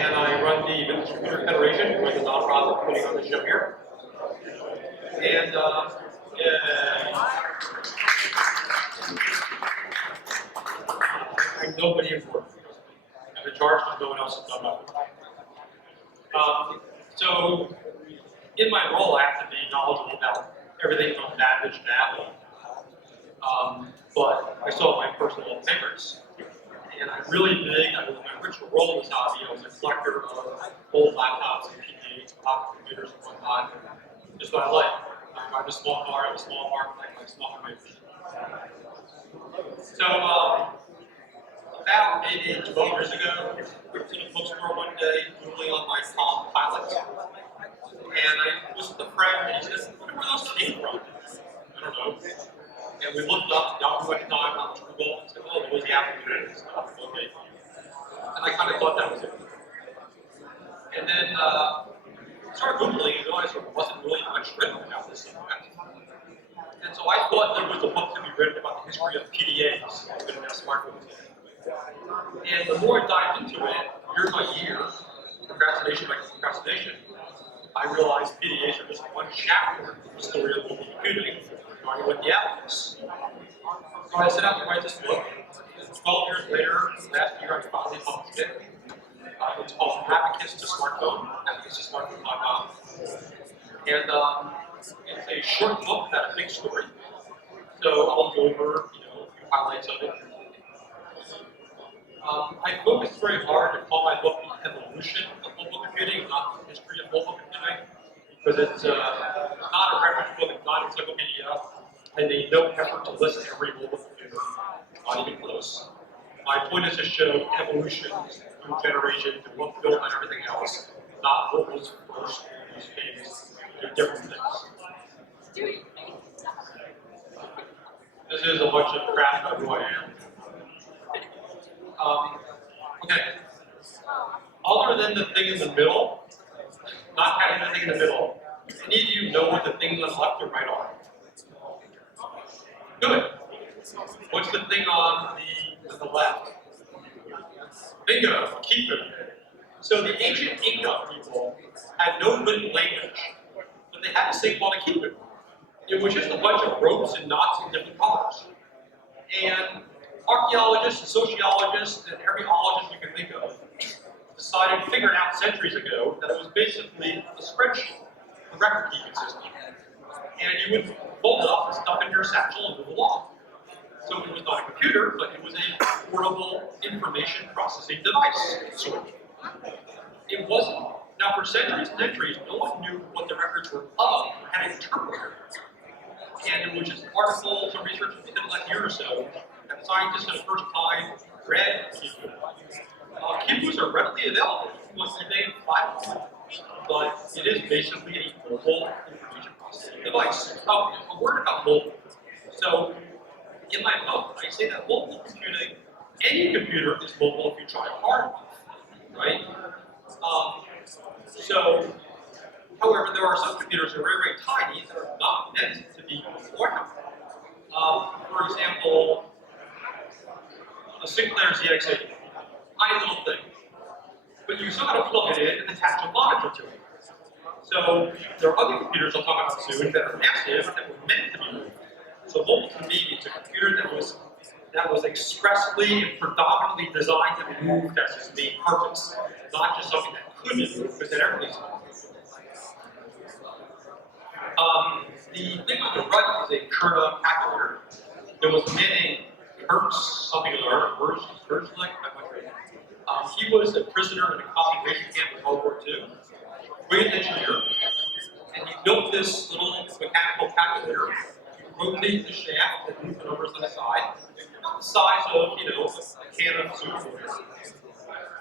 and I run the Vintage Computer Federation, with a nonprofit putting on the show here. And I'm nobody important. I'm in charge because no one else has done nothing. So, in my role, I have to be knowledgeable about everything from Vintage to Apple. But I still have my personal favorites. And I'm really big, my original role in this hobby, I was a collector of old laptops and PDAs, pocket computers and whatnot. Just what I like. I have a small car, I have a small car, I like small computers. So, about maybe 12 years ago, I was in a bookstore one day, googling on my Palm Pilot. And I was with a friend, and he said, where those came from? I don't know. And we looked up Yahoo at the time on Google and said, oh, there was the Apple unit and stuff. Okay. And I kind of thought that was it. And then started Googling and realized there wasn't really much written about this subject. And so I thought there was a book to be written about the history of PDAs that have now smartphones. And the more I dived into it, year by year, procrastination by procrastination, I realized PDAs are just one chapter in the story of mobile computing, starting with the Apple. So I set out to write this book. 12 years later, last year, I finally published it. It's called Abacus to Smartphone, abacus2smartphone.com. And it's a short book about a big story. So I'll go over, a few highlights of it. I focused very hard to call my book the evolution of mobile computing, not the history of mobile computing, because it's not a reference book, it's not an encyclopedia, and they no effort to list every mobile computer, not even close. My point is to show evolution through generation, through what built on everything else, not what was first in these cases. They're different things. This is a bunch of crap about who I am. Okay. Other than the thing in the middle, not having the thing in the middle, any of you know what the things on the left and right are? Good. What's the thing on the left? Bingo, keep it. So the ancient Inca people had no written language, but they had this thing called a keep-it. It was just a bunch of ropes and knots in different colors. And archaeologists and sociologists and every ologist you can think of figured out centuries ago that it was basically a spreadsheet, a record-keeping system. And you would fold it up and stuff in your satchel and move along. So it was not a computer, but it was a portable information processing device, sort of. It wasn't. Now, for centuries and centuries, no one knew what the records were of or had an interpreter. And it was just articles and research within the last year or so that scientists for the first time read Kipu. Kipus are readily available once a day in files, but it is basically a mobile information processing device. Oh, a word about mobile. So, in my book, I say that mobile computing, any computer is mobile if you try hard enough, right? However, there are some computers that are very, very tiny that are not meant to be portable. For example, the Sinclair ZX80, tiny little thing. But you still got to plug it in and attach a monitor to it. So there are other computers I'll talk about soon that are massive that were meant to be moved. So mobile to me is a computer that was expressly and predominantly designed to be moved as its main purpose, not just something that could be moved, because then everything's moved. The thing on the right is a Kurta calculator. There was a man named Herzlich, he was a prisoner in a concentration camp in World War II, brilliant engineer, and he built this little mechanical calculator. You rotate the shaft and move the numbers on the side, about the size of, a can of soup.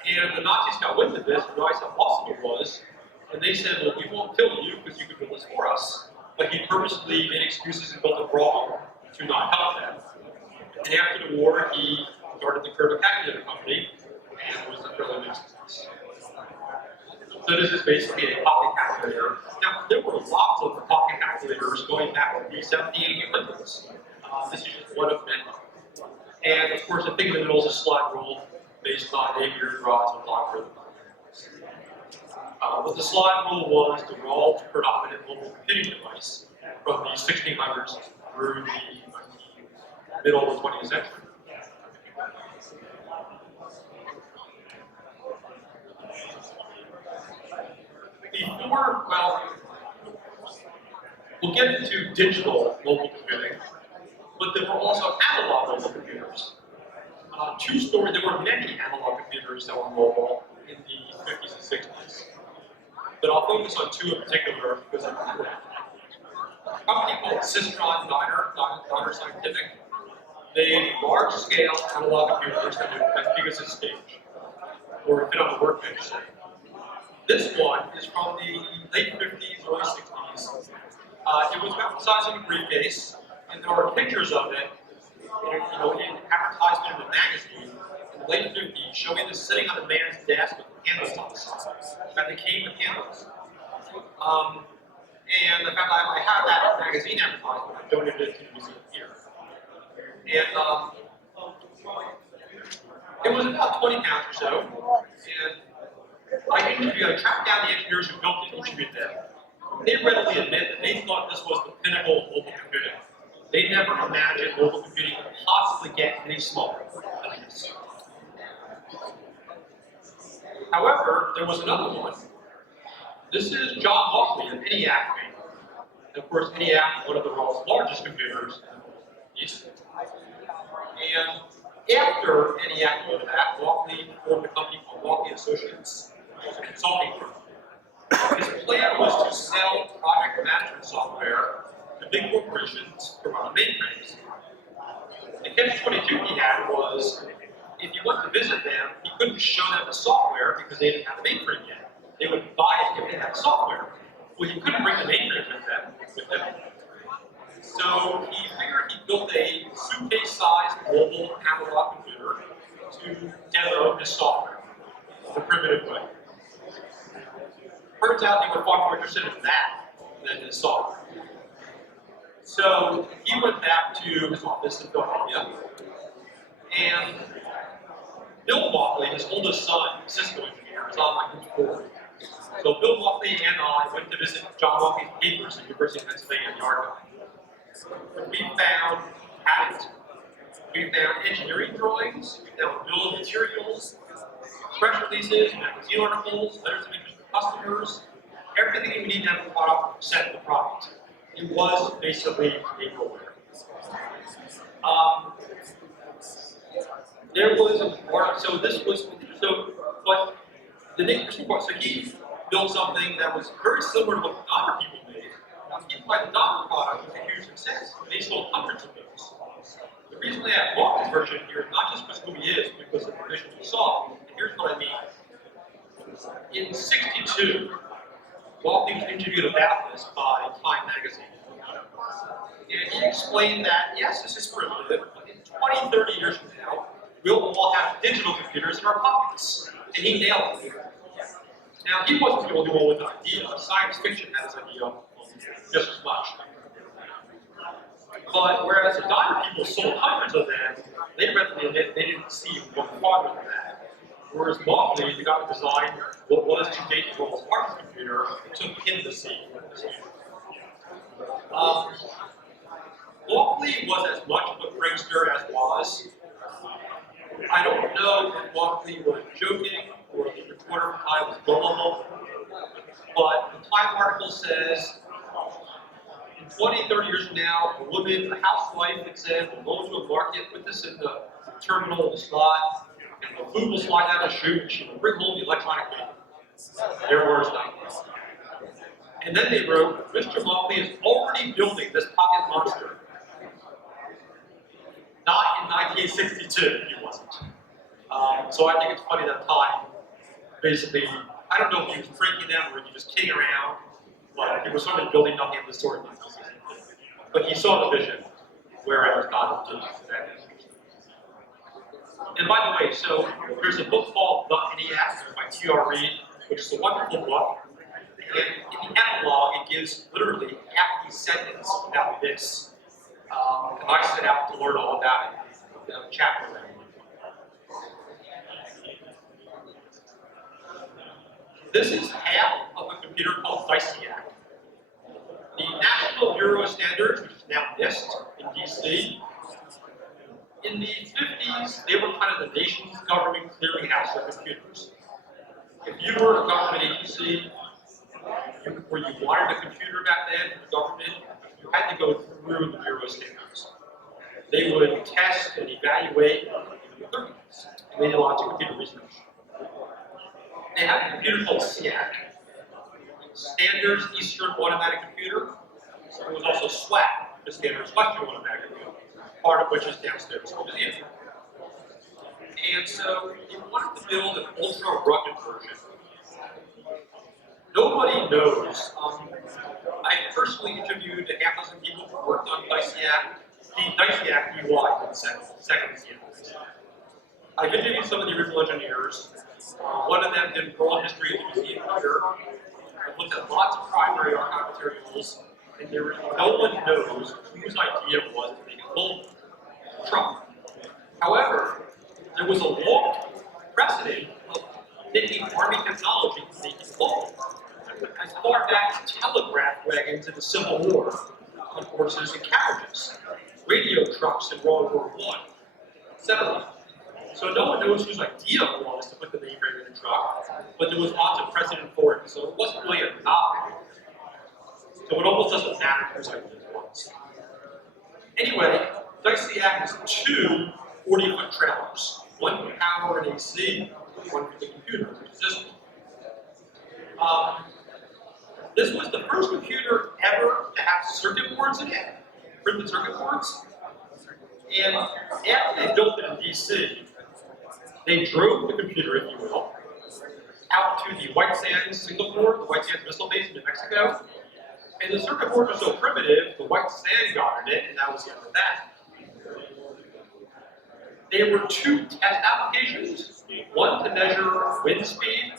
And the Nazis got wind of this, realized how awesome it was, and they said, well, we won't kill you because you could build this for us. But he purposely made excuses and built it wrong to not help them. And after the war, he started the Kurta Calculator Company and was a fairly big success. So this is basically a pocket calculator. Now, there were lots of pocket calculators going back to the 1700s. This is just one of many. And of course, the thing in the middle is a slide rule based on aviary rods and logarithm. What the slide rule was the world's predominant mobile computing device from the 1600s through the middle of the 20th century. Before, well, we'll get into digital mobile computing, but there were also analog mobile computers. There were many analog computers that were mobile in the 50s and 60s. But I'll focus on two in particular because they're important. A company called Systron Diner Scientific made large-scale analog computers that were as big as a stage, or fit on a workbench. This one is from the late 50s, early 60s. It was about the size of a briefcase, and there are pictures of it in advertisement in a magazine in the late 50s showing this sitting on a man's desk with candlesticks that became the candles. And the fact I have that magazine advertisement, I donated it to the museum here. And it was about 20 pounds or so, and I tracked down the engineers who built it, interviewed them. They readily admit that they thought this was the pinnacle of mobile computing. They never imagined mobile computing could possibly get any smaller than this. However, there was another one. This is John Walkley of ENIAC fame. And of course, ENIAC is one of the world's largest computers in the East. And after ENIAC went back, Walkley formed a company called Walkley Associates, which was a consulting firm. His plan was to sell project management software to big corporations to run on mainframes. The catch-22 he had was, if you went to visit them, he couldn't show them the software because they didn't have a mainframe yet. They would buy it if they had software. Well, he couldn't bring the mainframe with them. So he figured he built a suitcase-sized mobile analog computer to demo his software the primitive way. Turns out they were far more interested in that than in software. So he went back to his office in Philadelphia, and Bill Walkley, his oldest son, a Cisco engineer, was on my group's board. So Bill Walkley and I went to visit John Walkley's papers at the University of Pennsylvania in the archive. We found patents, we found engineering drawings, we found bill of materials, press releases, magazine articles, letters of interest to customers, everything you need to have a product set the product. It was basically vaporware. There was a part, so this was, but the interesting part, so he built something that was very similar to what the Donner people made. Keep in mind, the Donner product was a huge success. They sold hundreds of those. The reason they have Walkley's version here is not just because of who he is, because of the vision we saw. And here's what I mean. In '62, Walkley was interviewed about this by Time magazine. And he explained that, yes, this is primitive, but in 20, 30 years from now, we'll all have digital computers in our pockets. And he nailed it. Now, he wasn't the only one with an idea. Science fiction has an idea just as much. But whereas the Donner people sold hundreds of them, they readily admit they didn't see one farther than that. Whereas Walkley, the guy who designed what was to date the world's largest computer, it took him to see what this Walkley was as much of a prankster as was. I don't know if Walkley was joking or the reporter from Time was gullible, but the Time article says, in 20, 30 years from now, a woman, a housewife, it says, will go to a market, put this in the terminal, the slot, and the food will slide down the chute, and she will bring home the electronic baby. Their words, not mine. And then they wrote, Mr. Walkley is already building this pocket monster. Not in 1962, he wasn't. So I think it's funny that Time, basically, I don't know if he was pranking them or if he was kidding around, but he was sort of building nothing of the sort. But he saw the vision, whereas God didn't. And by the way, so there's a book called The ENIAC by T.R. Reid, which is a wonderful book. And in the epilogue, it gives literally half the sentence about this. And I set out to learn all about it in the chapter. This is half of a computer called VCF. The National Bureau of Standards, which is now NIST in DC, in the 50s, they were kind of the nation's government clearinghouse for computers. If you were a government agency where you wanted a computer back then for the government, you had to go through the Bureau of Standards. They would test and evaluate the clearinghouse. They did lots of computer research. They had a computer called SEAC, Standards Eastern Automatic Computer. There was also SWAC, the Standards Western Automatic Computer, part of which is downstairs in the museum. And so they wanted to build an ultra-rugged version. Nobody knows. I personally interviewed a half dozen people who worked on DICEAC, DICEAC UI in the second CF. I've interviewed some of the original engineers. One of them did oral history of the museum here. I've looked at lots of primary archive materials, and no one knows whose idea it was to make a full truck. However, there was a long precedent of taking Army technology and making it full. As far back as telegraph wagons in the Civil War, on horses and carriages, radio trucks in World War I, etc. So no one knows whose idea it was to put the mainframe in the truck, but there was lots of precedent for it, so it wasn't really a novel. So it almost doesn't matter whose idea it was. Anyway, DICEAC has two 40-foot trailers, one for power and AC, one for the computer, which is this one. This was the first computer ever to have circuit boards in it, printed circuit boards. And after they built it in DC, they drove the computer, if you will, out to the White Sands Singapore, the White Sands Missile Base in New Mexico. And the circuit board was so primitive, the White Sand got in it, and that was the end of that. There were two test applications, one to measure wind speed,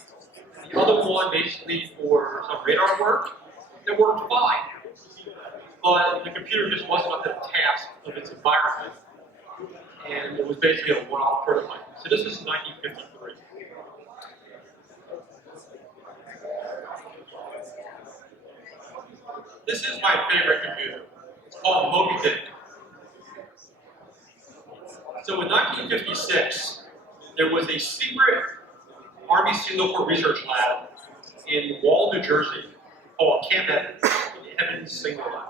the other one basically for some radar work. That worked fine, but the computer just wasn't up to the task of its environment, and it was basically a one-off prototype. So this is 1953. This is my favorite computer. It's called Moby Dick. So in 1956, there was a secret Army Singapore research lab in Wall, New Jersey, called Camp Evans Signal Lab.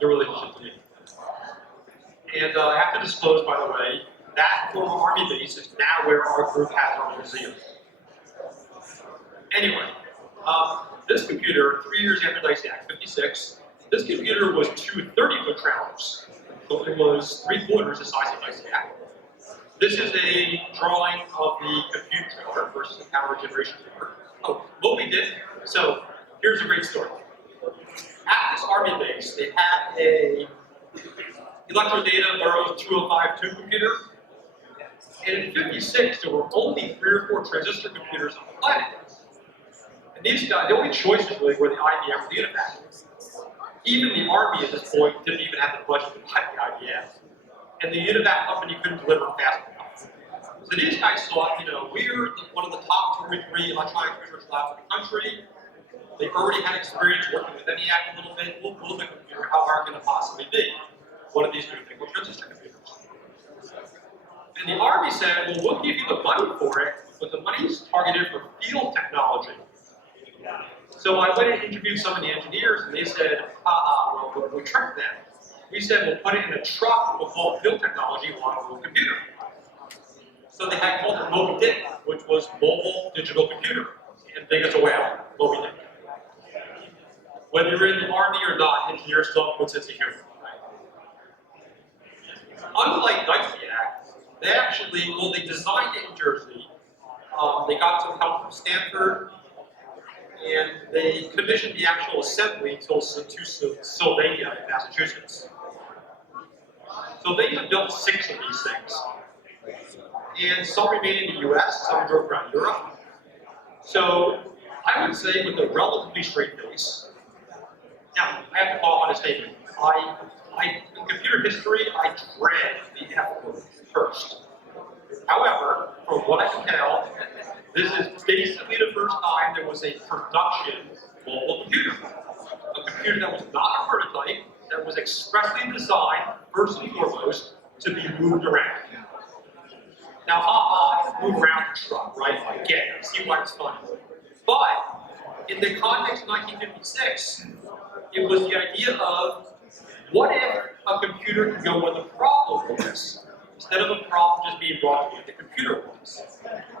Their relationship to me. And I have to disclose, by the way, that former Army base is now where our group has our museum. Anyway, this computer, 3 years after DICEAC, 56, this computer was two 30-foot trailers. So it was 3/4 the size of DICEAC. This is a drawing of the compute trailer versus the power generation trailer. Oh, Moby Dick. So here's a great story. At this Army base, they had a Electrodata Burroughs 2052 computer. And in 56, there were only 3 or 4 transistor computers on the planet. And these guys, the only choices really were the IBM or the Univac. Even the Army at this point didn't even have the budget to buy the IBM. And the Univac company couldn't deliver fast enough. So these guys thought, we're one of the top 2 or 3 electronic research labs in the country. They already had experience working with ENIAC a little bit. We'll build a computer. How hard can it possibly be? One of these new things were transistor computers. And the Army said, well, we'll give you the money for it, but the money's targeted for field technology. So I went and interviewed some of the engineers, and they said, well, we tricked them. We said, we'll put it in a truck, we'll call it field technology, we'll have a computer. So they had called it Moby Dick, which was Mobile Digital Computer, and big as a whale, Moby Dick. Whether you're in the Army or not, engineers still have one sense of humor. Unlike DICEAC, they actually, they designed it in Jersey. They got some help from Stanford, and they commissioned the actual assembly to Sylvania in Massachusetts. Sylvania built 6 of these things. And some remain in the US, some drove around Europe. So I would say with a relatively straight face. Now, I have to call on a statement. In computer history, I dread the F word first. However, from what I can tell, This is basically the first time there was a production mobile computer. A computer that was not a prototype, that was expressly designed, first and foremost, to be moved around. Now, move around the truck, right? I get it, I see why it's funny. But, in the context of 1956, it was the idea of, what if a computer could go where the problem was, instead of a problem just being brought to what the computer was.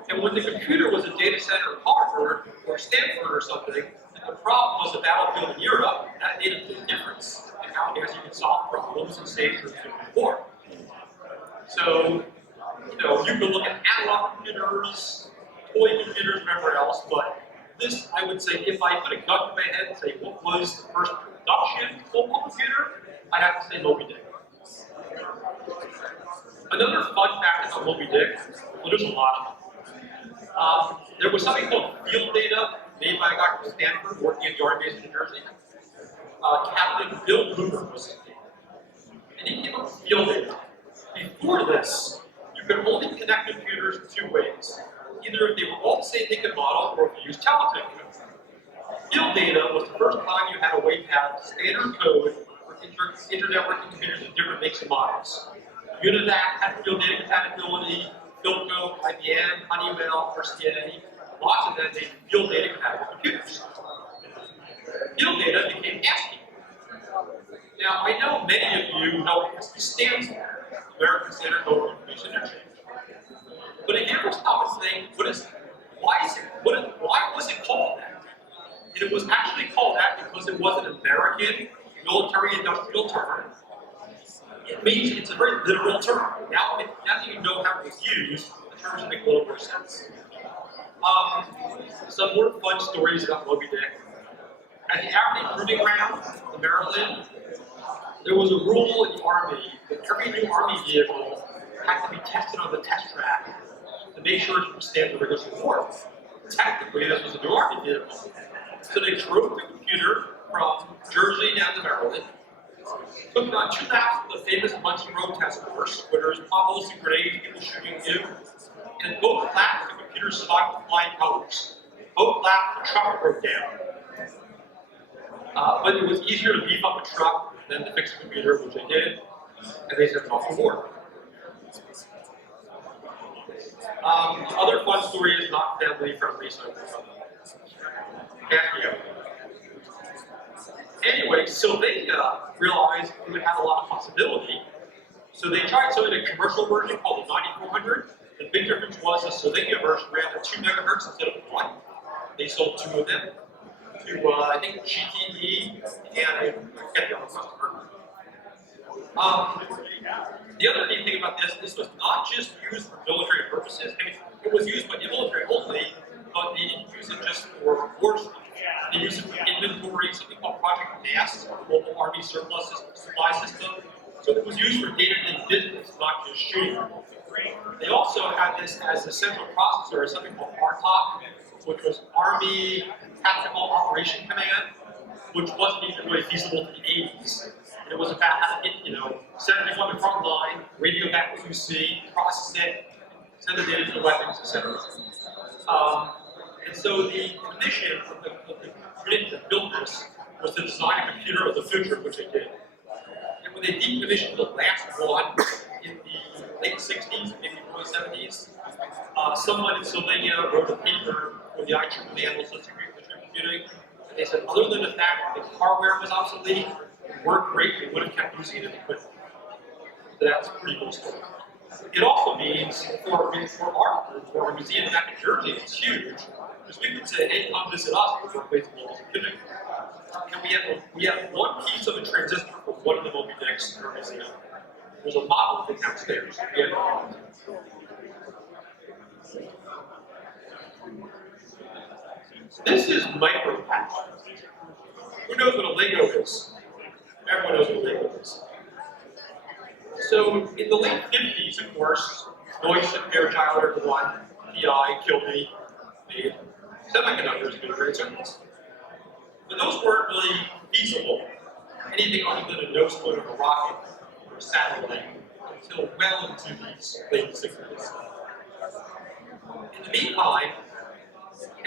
And when the computer was a data center in Harvard or Stanford or something, and the problem was a battlefield in Europe, that made a big difference in how fast you can solve problems and save troops from war. So, you know, you can look at analog computers, toy computers, whatever else, but this, I would say, if I put a gun to my head and say, what was the first production mobile computer, I'd have to say Moby Dick. Another fun fact about Moby Dick, well, there's a lot of them. There was something called field data made by a guy from Stanford working at the Army base in New Jersey. Captain Bill Hoover was his name. And he came up with field data. Before this, you could only connect computers two ways. Either if they were all the same make and model, or if you used teletype code. Field data was the first time you had a way to have standard code for inter-networking computers with different makes and models. Univac had field data compatibility, Philco, IBM, Honeywell, RCA, lots of them made field data compatible computers. Field data became ASCII. Now, I know many of you know what ASCII stands for, American Standard Code for Information Interchange. But if you ever stop and think, why was it called that? And it was actually called that because it was an American military-industrial term. It means it's a very literal term. Now that you know how it's used, the terms make a little more sense. Some more fun stories about Moby Dick. At the Aberdeen Proving Ground in Maryland, there was a rule in the Army that every new Army vehicle had to be tested on the test track to make sure it would stand the rigors of war. Technically, this was a new Army vehicle. So they drove the computer from Jersey down to Maryland, took about 2 laps of the famous Muncie Road task force, where there's potholes and grenades, people shooting you, and both laps the computer survived with flying colors. Both laps the truck broke down. But it was easier to beef up a truck than to fix a computer, which they did, and they sent it off to war. The other fun story is not family friendly, so anyway, Sylvania realized it would have a lot of possibility, so they tried something in a commercial version called the 9400. The big difference was the Sylvania version ran at 2 megahertz instead of 1. They sold 2 of them to, I think, GTE and I forget the other customer. The other neat thing about this was not just used for military purposes. I mean, it was used by the military only, but they didn't use it just for war stuff. They used it for inventory, something called Project NAST, Global Army Surplus Supply System. So it was used for day-to-day business, not just shooting. They also had this as a central processor, something called RTOC, which was Army Tactical Operation Command, which wasn't even really feasible in the 80s. It was about how to get, send people on the front line, radio back what you see, process it, send the data to the weapons, etc. And so the commission of the unit that built this was to design a computer of the future, which they did. And when they decommissioned the last one in the late 60s, maybe early 70s, someone in Sylvania wrote a paper for the IEEE Annual System Computing, and they said, other than the fact that the hardware was obsolete, it worked great, they would have kept using it if they could. So that's a pretty cool story. It also means for our museum back in Jersey, it's huge, because we could say, hey, come visit us for ways of mobile computing. And we have one piece of a transistor for one of the Moby Dicks in our museum. There's a model of it downstairs. This is micro-patch. Who knows what a Lego is? Everyone knows what a Lego is. So in the late 50s, of course, Deutsche and Fairchild are the one, PI, Kilby, made semiconductors and great circuits. But those weren't really feasible, anything other than a nose cone of a rocket or a satellite, until well into these late 60s. In the meantime,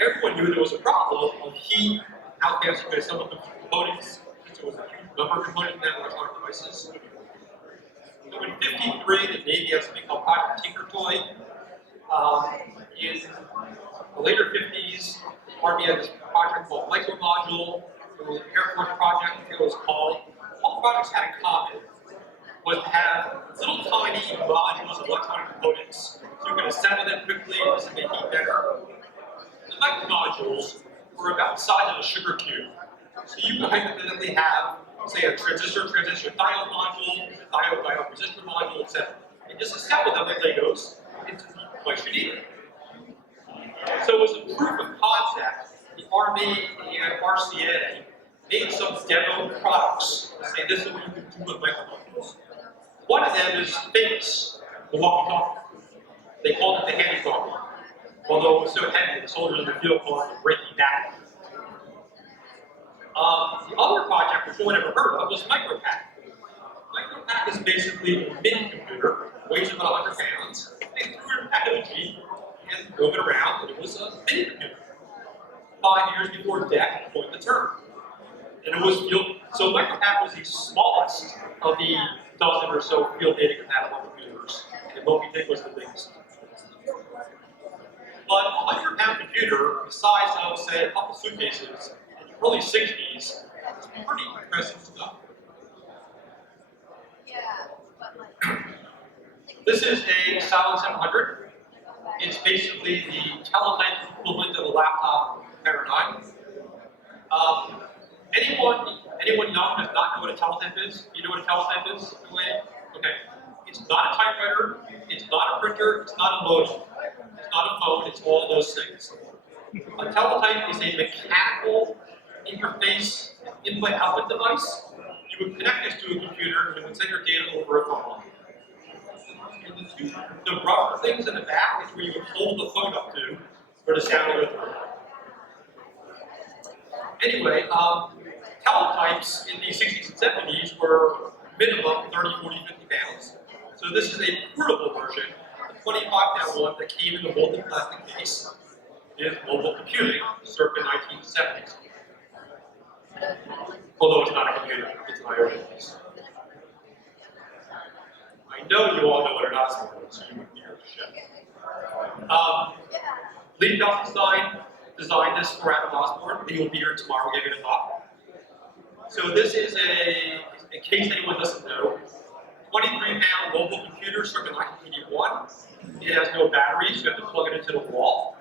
everyone knew there was a problem of heat, how fast you could assemble the components, since there was a huge number of components in that electronic devices. So in '53, the Navy had something called Project Tinker Toy. In the later '50s, the Army had this project called Micro Module. It was an Air Force project, I think it was called. All projects had in common was to have little tiny modules of electronic components so you could assemble them quickly and just make heat better. The micro modules were about the size of a sugar cube. So you could hypothetically have, say, a transistor diode module, a diode resistor module, etc. And just assemble them like Legos into the device you needed. So as a proof of concept, the Army and RCA made some demo products to say this is what you can do with micro modules. One of them is famous, the walkie-talkie. They called it the handy-talkie. Although it was so heavy, the soldiers in the field called it the breaking back. The other project, which no one ever heard of, was MicroPack. MicroPack is basically a mini computer, weighs about 100 pounds. They threw it in a pack of a Jeep and drove it around, and it was a mini computer. 5 years before DEC coined the term. And it was so MicroPack was the smallest of the dozen or so field data compatible computers, and Multi-Think was the biggest. But a 100-pound computer, the size of, say, a couple suitcases, in the early '60s, is pretty impressive stuff. This is a Silent 700. It's basically the teletype equivalent of a laptop paradigm. Anyone young does not know what a teletype is? You know what a teletype is? Okay. It's not a typewriter, it's not a printer, it's not a modem, it's not a phone, it's all those things. A teletype is a mechanical interface input-output device. You would connect this to a computer and it would send your data over a phone line. And the rubber things in the back is where you would hold the phone up to for the sound to go through. Anyway, teletypes in the '60s and '70s were minimum 30, 40, 50 pounds. So this is a portable version. The 25-pound one that came in a molded plastic case is mobile computing, circa 1970s. Although it's not a computer, it's an IoT device. I know you all know what an oscillator is, so you wouldn't be here to show. Lee Felsenstein designed this for Adam Osborne. He will be here tomorrow giving a talk. So this is in case anyone doesn't know, 23-pound mobile computer, circa 1981. It has no batteries, you have to plug it into the wall.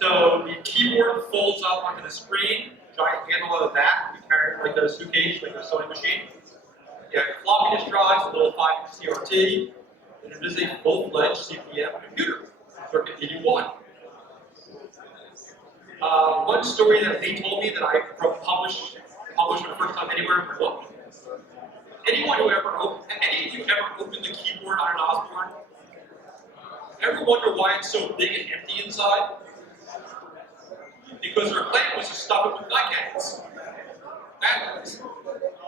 So the keyboard folds up onto the screen, giant handle on the back, you carry it like a suitcase, like a sewing machine. You have floppy disk drives, a little 5 CRT, and it is a full-fledged CPM computer, circa 81. One story that Lee told me that I published for the first time anywhere in my book. Any of you ever opened the keyboard on an Osborne? Ever wonder why it's so big and empty inside? Because their plan was to stuff it with die-cuts.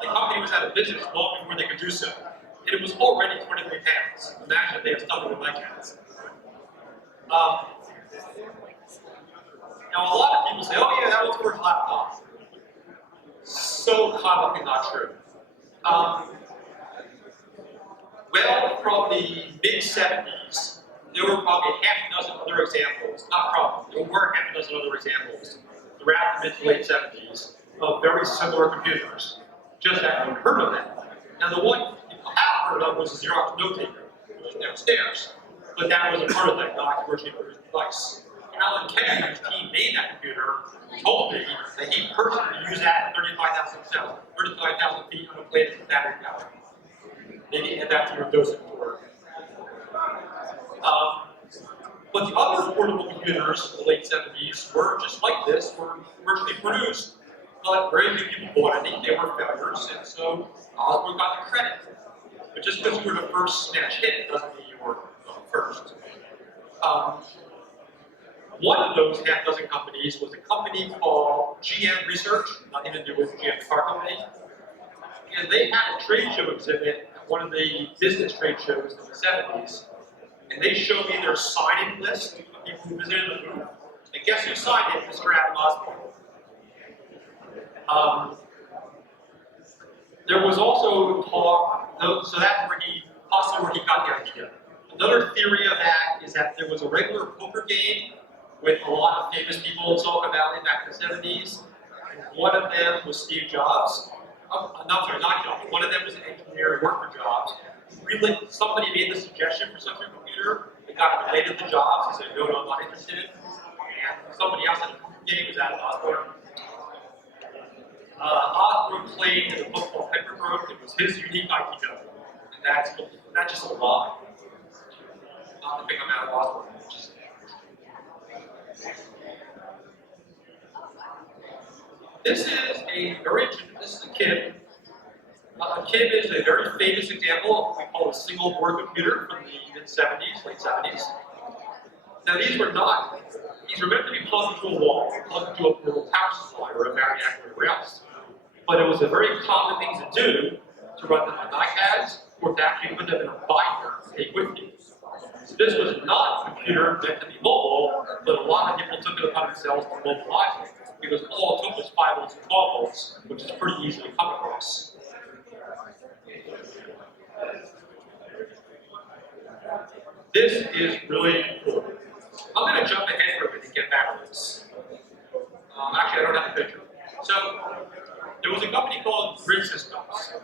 The company was out of business long before they could do so. And it was already 23 pounds. Imagine if they had stuffed it with die-cuts. Now, a lot of people say, oh yeah, that was for a laptop. So comically not true. Well, from the mid-70s, there were probably half a dozen other examples, not probably, there were half a dozen other examples throughout the mid to late 70s of very similar computers. Just haven't heard of them. Now, the one people have heard of was a Xerox note taker, which is downstairs. But that was a prototype, not a commercially produced device. Alan Kennedy, whose team made that computer, told me that he personally used that at 35,000 feet on a planet with battery power. They didn't add that to your dosage tour. But the other portable computers in the late 70s were just like this, were commercially produced, but very few people bought any. They were failures, and so Osborne got the credit. But just because you were the first smash hit doesn't mean you were first. One of those half dozen companies was a company called GM Research, nothing to do with GM Car Company. And they had a trade show exhibit at one of the business trade shows in the 70s. And they showed me their signing list of people who visited the booth. And guess who signed it? Mr. Adam Osborne. There was also talk, so that's where possibly where he got the idea. Another theory of that is that there was a regular poker game with a lot of famous people in Silicon Valley back in the 70s. One of them was Steve Jobs. Not Jobs. One of them was an engineer who worked for Jobs. Really, somebody made the suggestion for such a computer. It got related to Jobs. He said, no, I'm not interested. And somebody else in the game was Adam Osborne. Osborne claimed in a book called Hypergrowth it was his unique idea. And that's just a lie. Not to pick on Adam Osborne. This is a Kim. Kim is a very famous example of what we call a single board computer from the mid-70s, late 70s. Now these were meant to be plugged into a wall, plugged into a little power supply or a variac or whatever else. But it was a very common thing to do to run them on iPads or to actually put them in a binder to take with you. So this was not a computer meant to be mobile, but a lot of people took it upon themselves to mobilize it. Because all it took was 5 volts and 12 volts, which is pretty easy to come across. This is really cool. I'm going to jump ahead for a minute and get back to this. Actually, I don't have a picture. So, there was a company called Grid Systems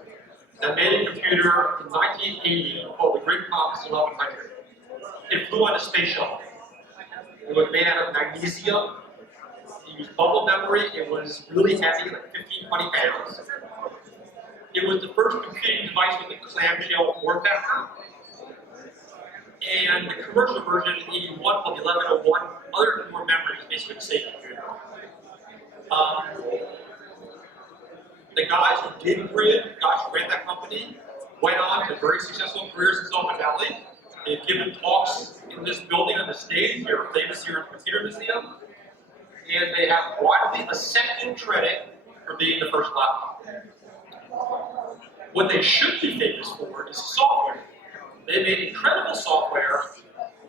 that made a computer in 1980 called the Grid Compass 1100. It flew on a space shuttle. It was made out of magnesium. It used bubble memory. It was really heavy, like 15, 20 pounds. It was the first computing device with a clamshell form factor. And the commercial version in 81 called the 1101, other than more memory, is basically the same computer. The guys who did Grid, guys who ran that company, went on to very successful careers in Silicon Valley. They've given talks in this building on the stage. They're famous here at the Computer Museum. And they have widely accepted credit for being the first laptop. What they should be famous for is software. They made incredible software,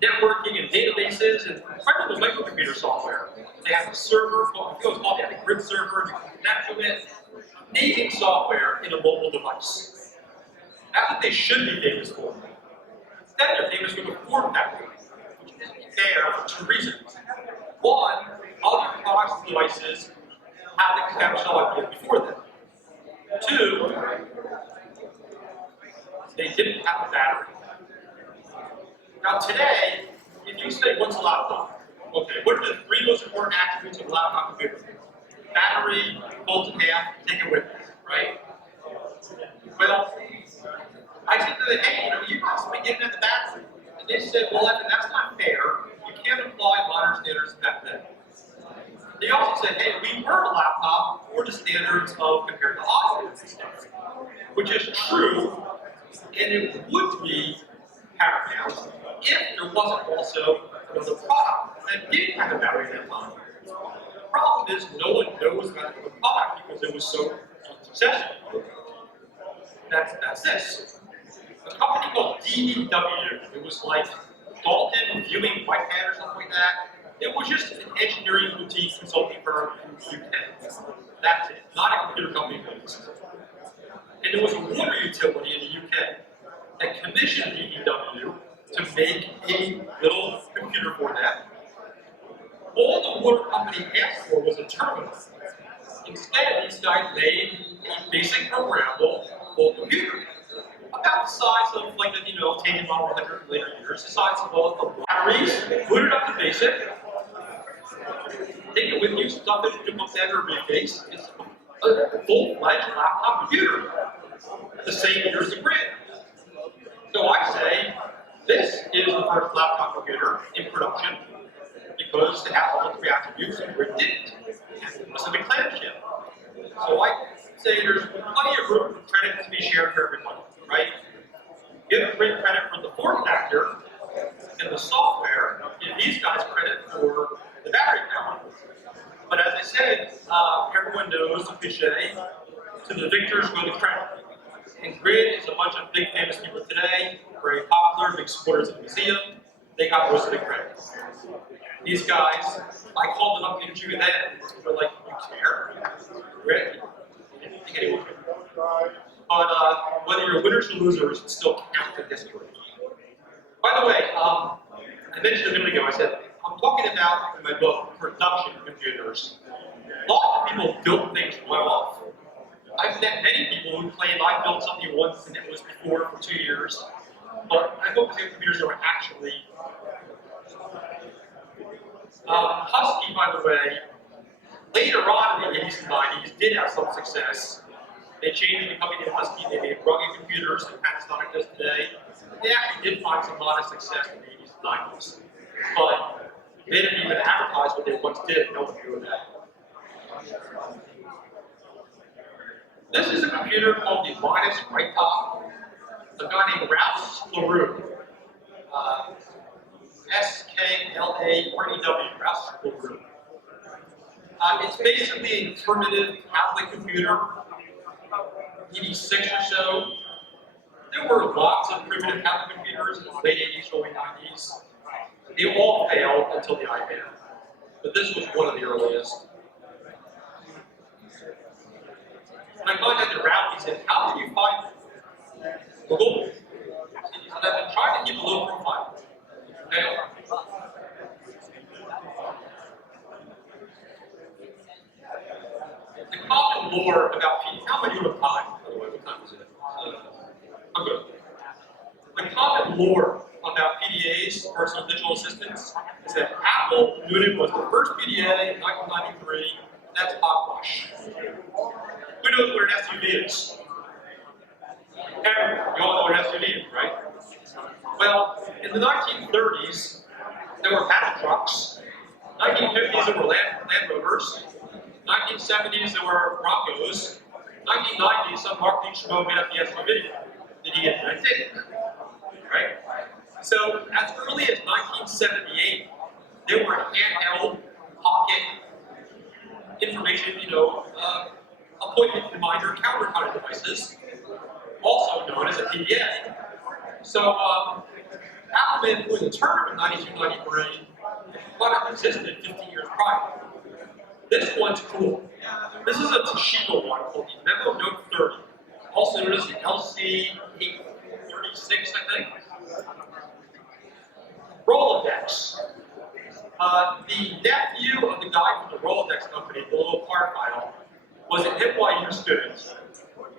networking and databases, and incredible microcomputer software. They have a server, they have a grid server, you can connect to it. Amazing software in a mobile device. That's what they should be famous for. Instead, they're famous for the form factor, which isn't fair for 2 reasons. One, other products and devices had the clamshell idea before them. 2, they didn't have a battery. Now today, if you say what's a laptop, okay, what are the 3 most important attributes of a laptop computer? Battery, fold in half, take it with you, right? Well, I said to them, hey, you guys have been getting at the battery. And they said, well, that's not fair. You can't apply modern standards back then. They also said, hey, we were a laptop for the standards of compared to operating systems, which is true, and it would be paramount if there wasn't also another product that didn't have a battery at that time. The problem is no one knows about the product because it was so unsuccessful. That's this. A company called DEW, it was like Dalton Viewing Whitehead or something like that. It was just an engineering boutique consulting firm in the UK. That's it, not a computer company. And there was a water utility in the UK that commissioned DEW to make a little computer for them. All the water company asked for was a terminal. Instead, these guys made a basic programmable full computer. About the size of like a, Tanium Model 100 in later years, the size of all the batteries, boot it up to basic, take it with you, stuff it into a book bag or a briefcase. It's a full-fledged laptop computer. The same year as the Grid. So I say, this is the first laptop computer in production because it has all the 3 attributes and Grid didn't. It wasn't a clamshell. So I say there's plenty of room for credit to be shared for everybody, right? Give Grid credit for the form factor and the software, give these guys credit for the battery power. But as I said, everyone knows the cliche, to the victors go the credit. And Grid is a bunch of big famous people today, very popular, big supporters of the museum. they got most of the credit. These guys, I called them up to interview them. They're like, you care? Really? I didn't think anyone cared. But whether you're winners or losers, it still counts in history. By the way, I mentioned a minute ago, I said, I'm talking about, in my book, production computers. Lots of people built things one-off. I've met many people who claim I built something once and it was before for 2 years. But I focus on computers that were actually Husky, by the way, later on in the 80s and 90s, did have some success. They changed the company to Husky. They made rugged computers that Panasonic does today. They actually did find some modest success in the 80s and 90s. But they didn't even advertise what they once did. No one knew that. This is a computer called the Linus Right Top. A guy named Ralph LaRue. S-K-L-A-R-E-W, Ralph LaRue. It's basically a primitive Catholic computer, 86 or so. There were lots of primitive Catholic computers in the late 80s, early 90s. They all failed until the iPad. But this was one of the earliest. When I contacted Ralph, he said, how did you find it? Google. He said, I've been trying to keep a low profile. Failed. The common lore about PDAs, how am I doing with time, by the way? What time is it? I'm good. The common lore about PDAs, personal digital assistants, is that Apple Newton was the first PDA in 1993. That's hogwash. Who knows what an SUV is? Everyone. You all know what an SUV is, right? Well, in the 1930s, there were passenger trucks. 1950s, there were Land Rovers. 1970s, there were Broncos. 1990s, some marketing schmo made up the SUV. Did he invent it? Right? So, as early as 1978, there were handheld, pocket, information, appointment reminder counter kind of devices, also known as a PDA. So, Apple made it the term in 92-93, the product existed 15 years prior. This one's cool. This is a Toshiba one called the Memo Note 30, also known as the LC836, I think. Rolodex. The nephew of the guy from the Rolodex company, the little card file, was an NYU student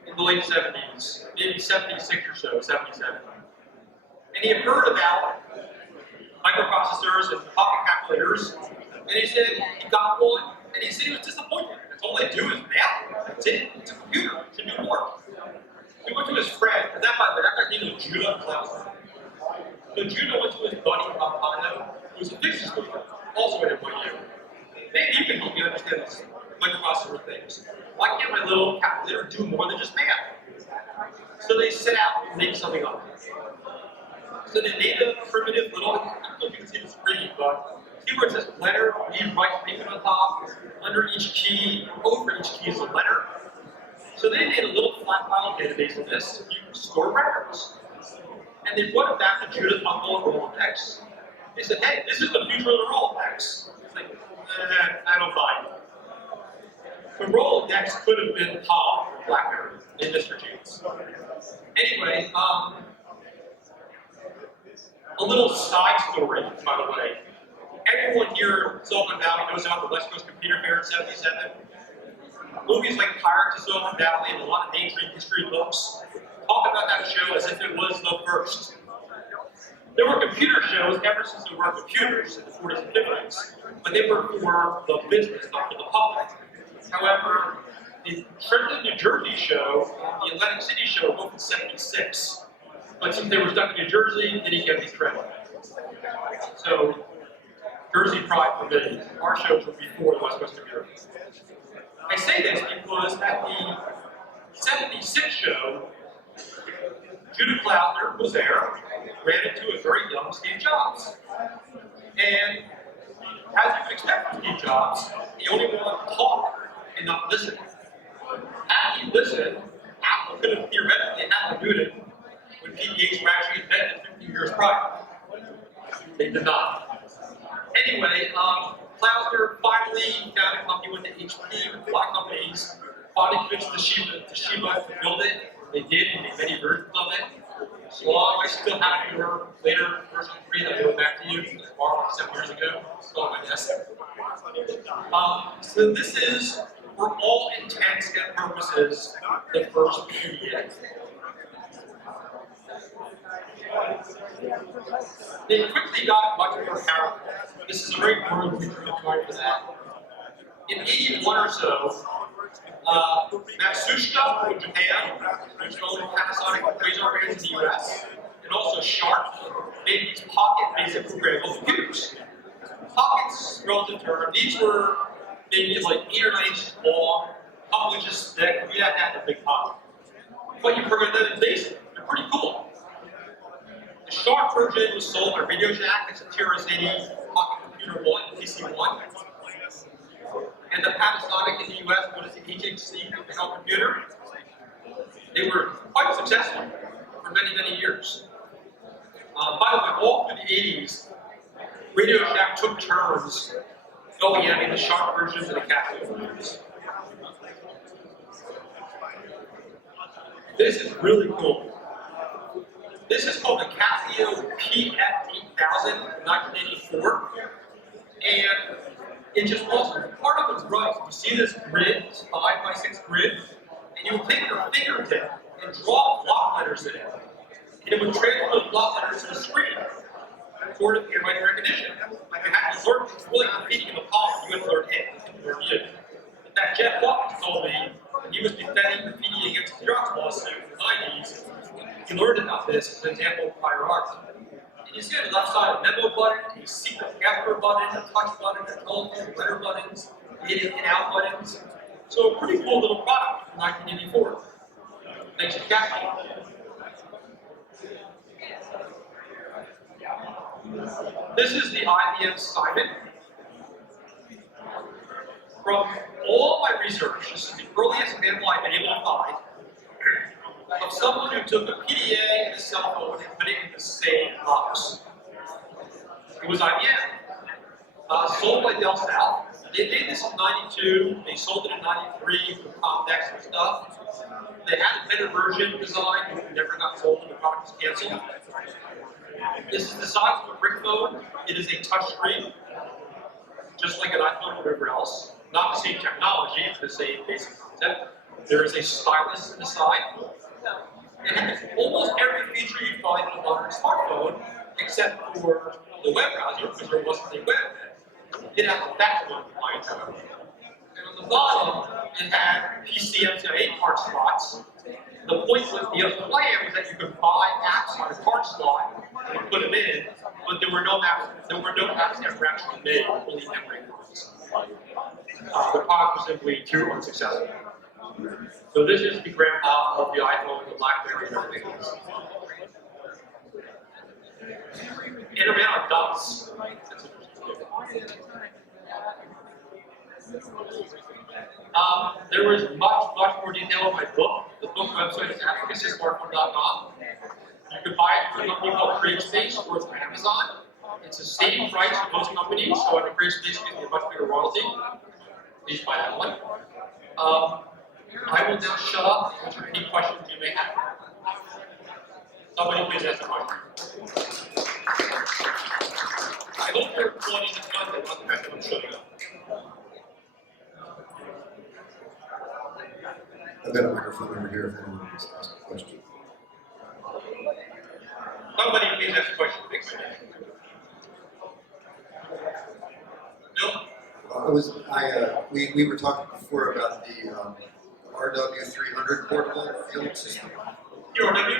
in the late 70s, maybe 76 or so, 77. And he had heard about microprocessors and pocket calculators, and he said he got one, and he said he was disappointed. That's all they do is math. That's it. It's a computer. It should do more. He went to his friend, and that guy's name was Judah Klausner. So Judah went to his buddy Pompano, who was a physics student, also at NYU. Maybe you can help me understand this microprocessor things. Why can't my little calculator do more than just math? So they set out to make something up. So they made a primitive little, I don't know if you can see the screen, but keyboard says letter, read, write, type on top. Under each key, over each key is a letter. So they made a little flat file database of this. You can store records. And they brought it back to Judah's uncle at Rolodex. They said, hey, this is the future of the Rolodex. It's like, I don't buy it. The Rolodex could have been Tom or BlackBerry in Mr. Jeans. Anyway, a little side story, by the way. Everyone here in Silicon Valley knows about the West Coast Computer Fair in '77. Movies like Pirates of Silicon Valley and a lot of mainstream history books talk about that show as if it was the first. There were computer shows ever since there were computers in the 40s and 50s, but they were for the business, not for the public. However, the Trenton, New Jersey show and the Atlantic City show were both in '76. But since they were stuck in New Jersey, they didn't get any credit. So, Jersey pride for me. Our shows were before the West Coast Computer. I say this because at the '76 show, Judah Klausner was there, ran into a very young Steve Jobs. And as you would expect from Steve Jobs, he only wanted to talk and not listen. Had he listened, Apple could have theoretically had Newton when PDAs were actually invented 50 years prior. They did not. Anyway, Klausner finally found a company with the HP, with a lot of companies, finally convinced Toshiba to build it. They did, and they made many versions of it. So I still have your later version 3 that I go back to you tomorrow, 7 years ago. Still on my desk. So this is, for all intents and purposes, the first PDA. They quickly got much more powerful. This is a very important feature to try for that. In 81 or so, Matsushita from Japan, which owned Panasonic razor brands in the US, and also Sharp, made these pocket-basic programmable computers. Pockets, relative term, these were maybe like 8 or 9 inches long, a couple inches thick. We had to have a big pocket. But you program them in BASIC. They're pretty cool. The Sharp version was sold by Radio Shack. It's a TRS-80 Pocket Computer 1, PC-1. And the Panasonic in the US, what is the HHC computer? They were quite successful for many, many years. By the way, all through the 80s, Radio Shack took turns OEMing the Sharp versions and the Casio versions. This is really cool. This is called the Casio PF8000 1984. And it just wasn't. Part of it's right. You see this grid, this 5x6 grid, and you would take your fingertip and draw block letters in it. And it would transfer those block letters to the screen, sort of handwriting recognition. Like you had to learn, it's really competing in the column, you had to learn it, and learn you. In fact, Jeff Watkins told me, and he was defending graffiti against the Xerox lawsuit in the 90s, he learned about this as an example of prior art. And you see on the left side a memo button, a secret password button, a touch button, a telephone letter buttons, in and out buttons. So a pretty cool little product from 1984. Thanks to Casio. This is the IBM Simon. From all my research, this is the earliest example I've been able to find of someone who took a PDA and a cell phone and put it in the same box. It was IBM. Sold by Dell South. They made this in 92, they sold it in 93 for Koblentz and stuff. They had a better version designed, but never got sold and the product was canceled. This is the size of a brick phone. It is a touchscreen, just like an iPhone or whatever else. Not the same technology, it's the same basic concept. There is a stylus in the side. It has almost every feature you'd find in a modern smartphone, except for the web browser, because there wasn't a web. It had a backbone client. And on the bottom, it had PCMCIA card slots. The point was, the plan was that you could buy apps on a card slot and put them in, but there were no apps that were actually made with fully memory cards. The product was simply tier 1 successful. So this is the grandpa of the iPhone, the BlackBerry, and everything else. Internet on DOS. There was much more detail in my book. The book website is advocacysmartphone.com. You can buy it from a company called CreateSpace or through Amazon. It's the same price for most companies, so at CreateSpace gives you a much bigger royalty. Please buy that one. I will now shut up and answer any questions you may have. Somebody please ask a question. I hope you're applauding the content, not the fact that I'm shutting up. I've got a microphone over here if anyone wants to ask a question. Somebody please ask a question. No? We were talking before about the RW300 portable field system. URW?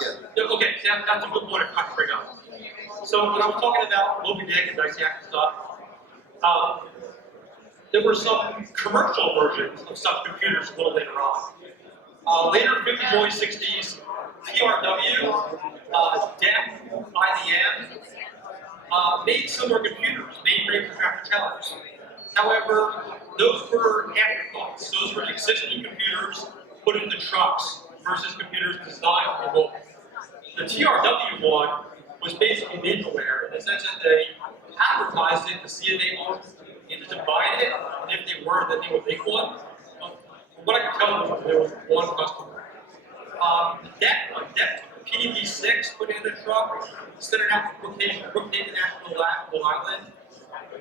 Yeah. Okay, that's a good point I can bring up. So when I was talking about MobiDick and Dicey-Act and stuff, there were some commercial versions of some computers a little later on. Later, 50s, early 60s, TRW, DEC, IBM, made similar computers, mainframe tractor tellers. However, those were afterthoughts. Those were existing computers put into trucks versus computers designed for mobile. The TRW one was basically vaporware in the sense that they advertised it to see if they wanted to buy it, and if they were, then they would make one. From what I can tell you, there was one customer. The deck PDP-6 put in the truck, sent it out to Brookhaven National Island.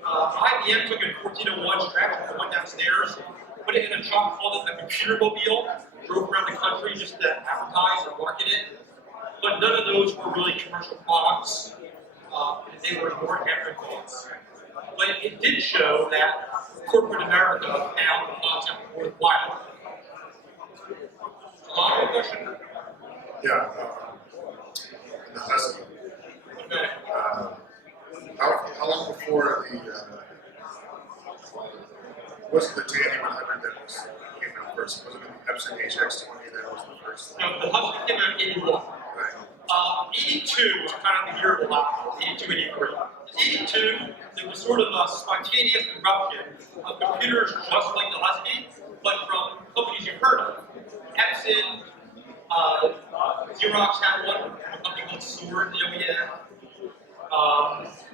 IBM took a 1401 stretch and went downstairs, put it in a truck, called it the computer mobile, drove around the country just to advertise and market it. But none of those were really commercial products. They were more afterthoughts. But it did show that corporate America found the concept worthwhile. A lot of question. Yeah, the Husky. Okay. How long before was the Tandy 100 that came out first? Was it the Epson HX20 that was the first? No, the Husky came out in 81. Right. 82 was kind of the year of the laptop, 82, 83. 82, there was sort of a spontaneous eruption of computers just like the Husky, but from companies you've heard of. Epson, Xerox had one, a company called Sword, the OEM.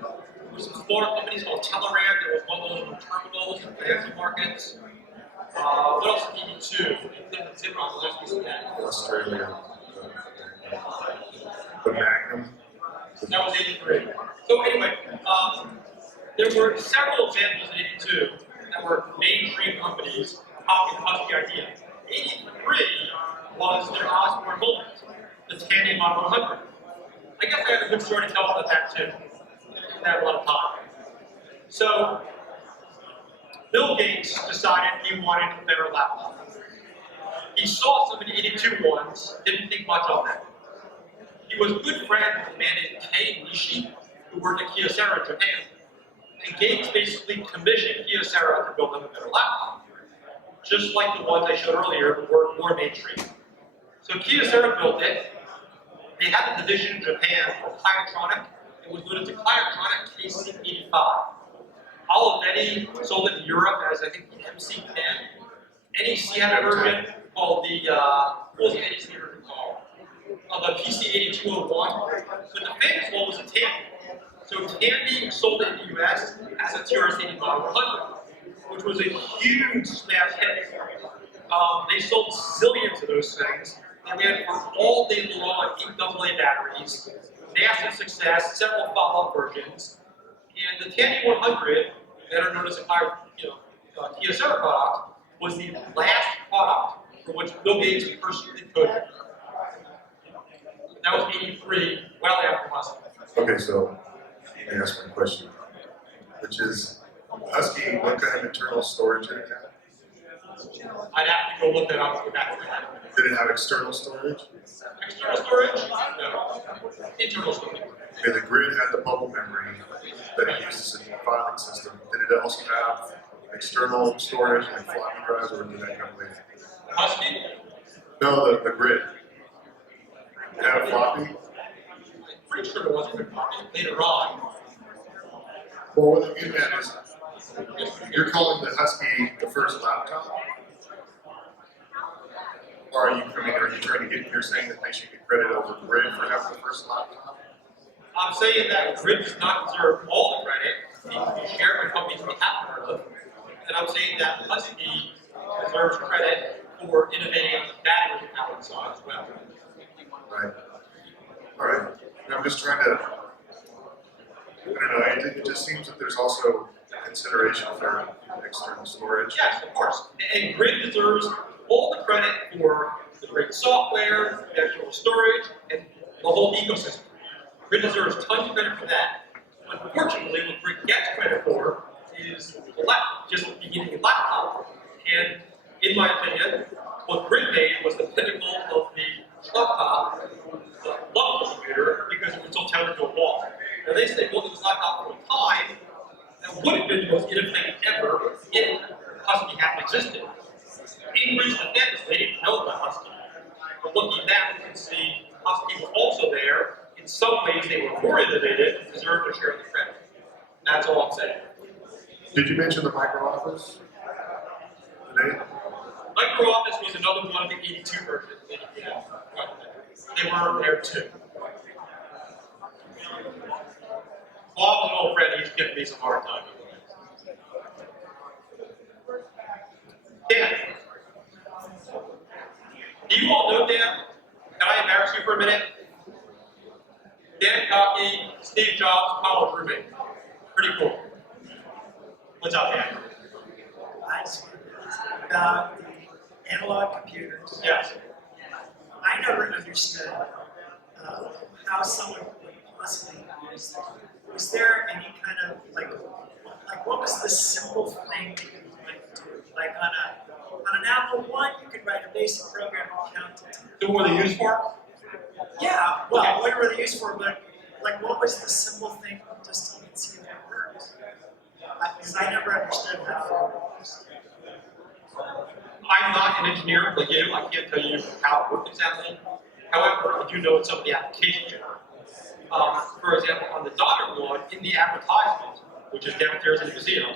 There were some smaller companies called Teleram, there was one of those terminals and financial markets. What else in 82? Australia. The Magnum. That was 83. So anyway, there were several examples in 82 that were mainstream companies copying the Husky idea. 83 was their Osborne moment, the Tandy Model 100. I guess I have a good story to tell about that too. I have a lot of time. So, Bill Gates decided he wanted a better laptop. He saw some of the 82 ones, didn't think much of them. He was good friends with a man named Kei Nishi, who worked at Kyocera in Japan. And Gates basically commissioned Kyocera to build them a better laptop. Just like the ones I showed earlier, but were more mainstream. So Kyocera built it. They had a division in Japan called Kyotronic. It was known as the Kyotronic KC85. Olivetti sold it in Europe as, I think, the MC10. NEC had a version called the, what was the NEC version called? The PC8201. But the famous one was the Tandy. So Tandy sold it in the US as a TRS-80 Model 100, which was a huge smash hit. They sold zillions of those things. They ran for all day long on 8AA batteries. Massive success, several follow-up versions. And the Tandy 100, better known as a Kyocera product, was the last product for which Bill Gates personally coded. That was 83, well after Husky. Okay, so let me ask one question, which is Husky, what kind of internal storage did it have? I'd have to go look that up and go back to that. Did it have external storage? External storage? No. Internal storage. Okay, the grid had the bubble memory that it uses in the filing system. Did it also have external storage like floppy drives, or did that come later? Husky? No, the grid. It had a floppy? I'm pretty sure it wasn't a floppy later on. Well, what I mean is, you're calling the Husky the first laptop? Or are you trying to get, you're saying that they should get credit over Grid for having the first laptop? I'm saying that Grid does not deserve all the credit. It needs to be shared by companies we haven't heard of. And I'm saying that Husky deserves credit for innovating on the battery powered side as well. Right. All right. And I'm just trying to, I don't know, it just seems that there's also consideration for external storage. Yes, of course. And Grid deserves all the credit for the great software, the actual storage, and the whole ecosystem. Grid deserves tons of credit for that. Unfortunately, what Grid gets credit for is the laptop, just the beginning of laptop. And in my opinion, what Grid made was the pinnacle of the laptop, the love computer, because it was so tethered to a wall. Now they say, well, this laptop for a time, that would have been the most innovative ever if Husky hadn't existed. In Grid's defense, they didn't know about Husky. But looking back, you can see Husky was also there. In some ways, they were more innovative and deserve to share the credit. That's all I'm saying. Did you mention the microoffice today? MicroOffice was another one of the 82 versions. They were there too. Bob's an old friend, he's giving me some hard time. Dan, do you all know Dan? Can I embarrass you for a minute? Dan Cockey, Steve Jobs, college roommate. Pretty cool. What's up, Dan? About the analog computers. Yes. I never understood how someone would possibly use them. Was there any kind of like what was the simple thing you could like do? Like on an Apple I, you could write a basic program and count to 10. So what are they used for? Yeah, well, Okay. whatever they used for, but like what was the simple thing just to see if it worked? Because I never understood how it works. I'm not an engineer like you. I can't tell you how it works exactly. However, I do know some of the applications. For example, on the daughter one, in the advertisement, which is downstairs in the museum,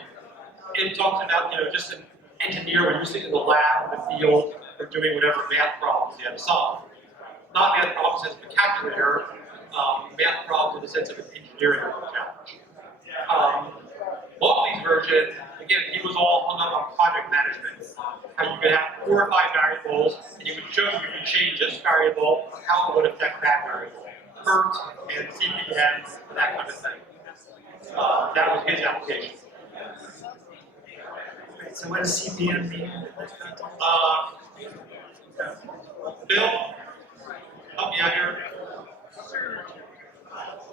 it talks about just an engineer would use it in the lab, in the field, or doing whatever math problems they had to solve. Not math problems as a calculator, math problems in the sense of an engineering challenge. Walkley's version, again, he was all hung up on project management. How you could have 4 or 5 variables, and he would show you if you change this variable, how it would affect that variable. Hurt and CPM, that kind of thing. That was his application. Right, so what does CPM mean? Bill, help me out here.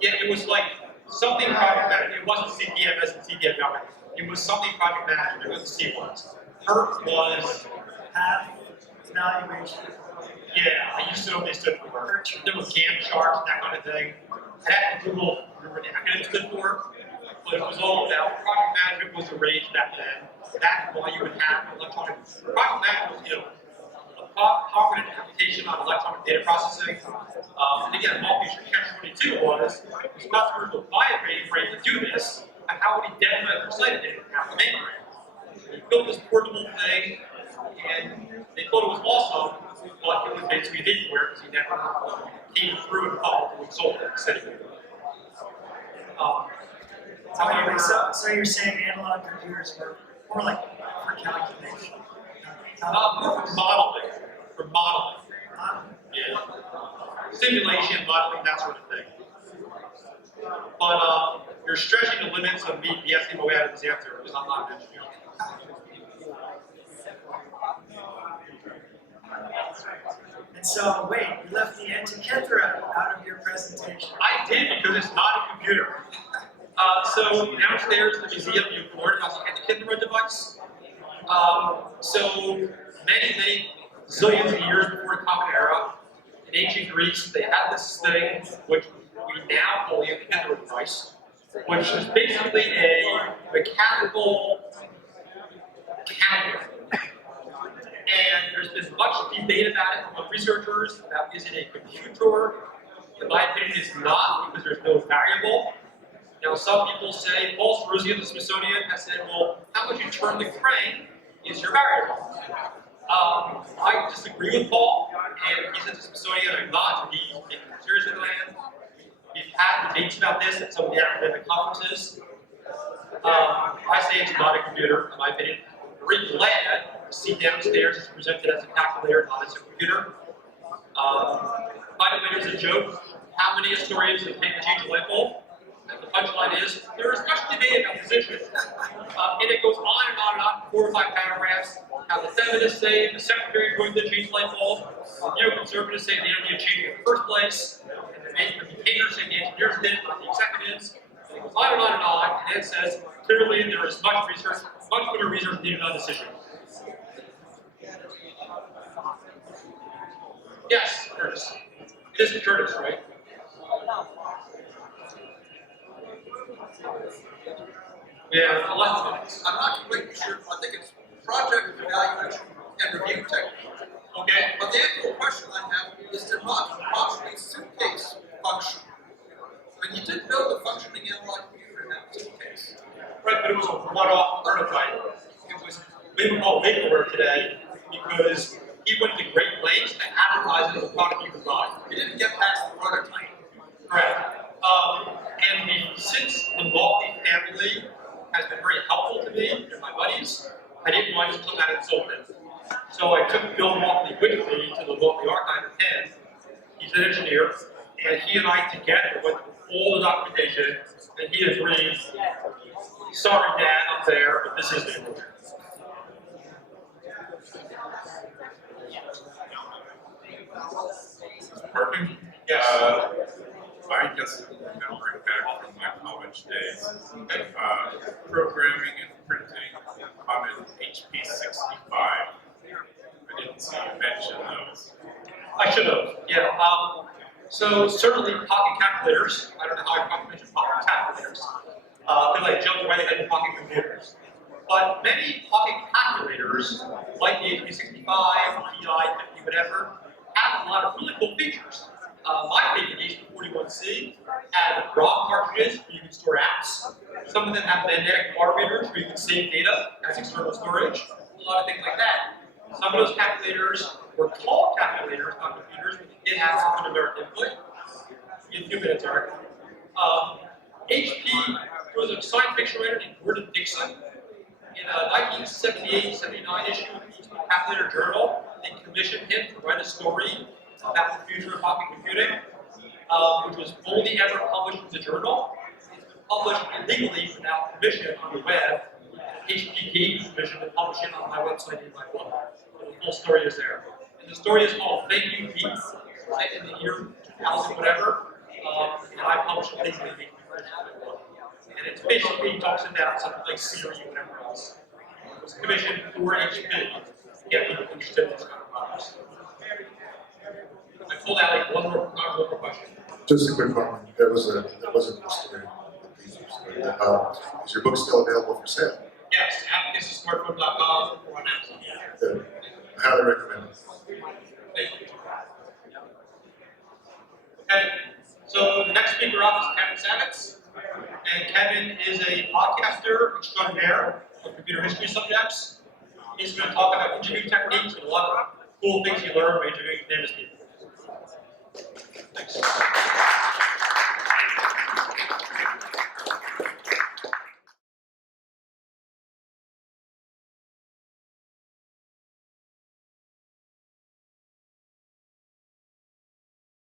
Yeah, it was like something project management. It wasn't CPM as in CPM government. It was something project management. It was the C ones. HERT was Path evaluation. yeah, I used to know what they stood for. There was Gantt charts, that kind of thing. I had to Google what the acronym stood for, but it was all about project management was the rage back then. That's why you would have electronic project management was, a confident application on electronic data processing. And again, Maltby's catch-22 was customers would buy a mainframe to do this, and how would he detonate their site if they didn't have the mainframe? He built this portable thing, and they thought it was awesome, but it was basically anywhere because he never came through and followed and sold it, said he would. However, So you're saying analog computers were more like for calculation? more for modeling. For modeling. Yeah. Simulation, modeling, that sort of thing. But you're stretching the limits of me guessing my way out of this answer because I'm not an engineer. And so, wait, you left the Antikythera out of your presentation. I did because it's not a computer. So downstairs in the museum, you can learn about the Antikythera device. So many zillions of years before the Common Era, in ancient Greece, they had this thing which we now call the Antikythera device, which is basically a mechanical counter. And there's been much debate about it among researchers about is it a computer? In my opinion, it's not because there's no variable. Now, some people say, Paul Ceruzzi of the Smithsonian has said, well, how much you turn the crane is your variable. I disagree with Paul, and he's at the Smithsonian, I'm not, he's taking it seriously than I am. We've had debates about this at some of the academic conferences. I say it's not a computer, in my opinion. I'm very glad to see downstairs it's presented as a calculator, not as a computer. By the way, there's a joke. How many historians have taken to change a light bulb? And the punchline is, there is much debate about this issue. And it goes on and on and on, 4 or 5 paragraphs. How the feminists say the secretary is going to change the light bulb. The neoconservatives say they don't need to change it in the first place. And the maintainers say the engineers did it, not the executives. And it goes on and on and on. And it says, clearly there is much better research needed on this issue. Yes, Curtis. It isn't Curtis, right? Yeah, electronics. I'm not completely sure. I think it's project evaluation and review technique. Okay. But the actual question I have is, did Moxley's suitcase function? And you did build a functioning analog computer in that suitcase. Right, but it was a one-off prototype. It was, we would call vaporware today because he went to great lengths to advertise it as a product you could buy. You didn't get past the prototype. Correct. And since the Maltby family has been very helpful to me and my buddies. I didn't want to just come out and insult them. So I took Bill Maltby with me to the Maltby archive in Penn. He's an engineer, and he and I together went through all the documentation, and he agreed, sorry Dad, I'm there, but this isn't it. Perfect. Yes. I just remembering back from my college days, programming and printing on an HP 65. I didn't see you mention those. I should have, yeah. So certainly pocket calculators. I don't know how I forgot to mention pocket calculators, because I jumped right ahead to pocket computers. But many pocket calculators, like the HP 65, PI 50, whatever, have a lot of really cool features. My favorite, the HP 41C, had ROM cartridges where you can store apps. Some of them have magnetic card readers where you can save data as external storage. A lot of things like that. Some of those calculators were called calculators, not computers, but they did have some numeric input. In a few minutes, Eric. HP, there was a science fiction writer named Gordon Dixon. In a 1978-79 issue of the Calculator Journal, they commissioned him to write a story about the future of pocket computing, which was only ever published in the journal. It's been published illegally without permission on the web. HP gave me permission to publish it on my website in my book. The full story is there. And the story is called Thank You Pete, set in the year 2000 whatever. And I published it legally. And it's basically talks about something like Siri or whatever else. It was commissioned for HP to get people interested in this kind of products. I pulled out like one more question. Just a quick comment. That wasn't the story. Is your book still available for sale? Yes, applicantssmartphone.com or on Amazon. Good. I highly recommend it. Thank you. Okay, so the next speaker up is Kevin Savitz. And Kevin is a podcaster extraordinaire of computer history subjects. He's going to talk about interview techniques and a lot of cool things he learned by interviewing famous people. Thanks.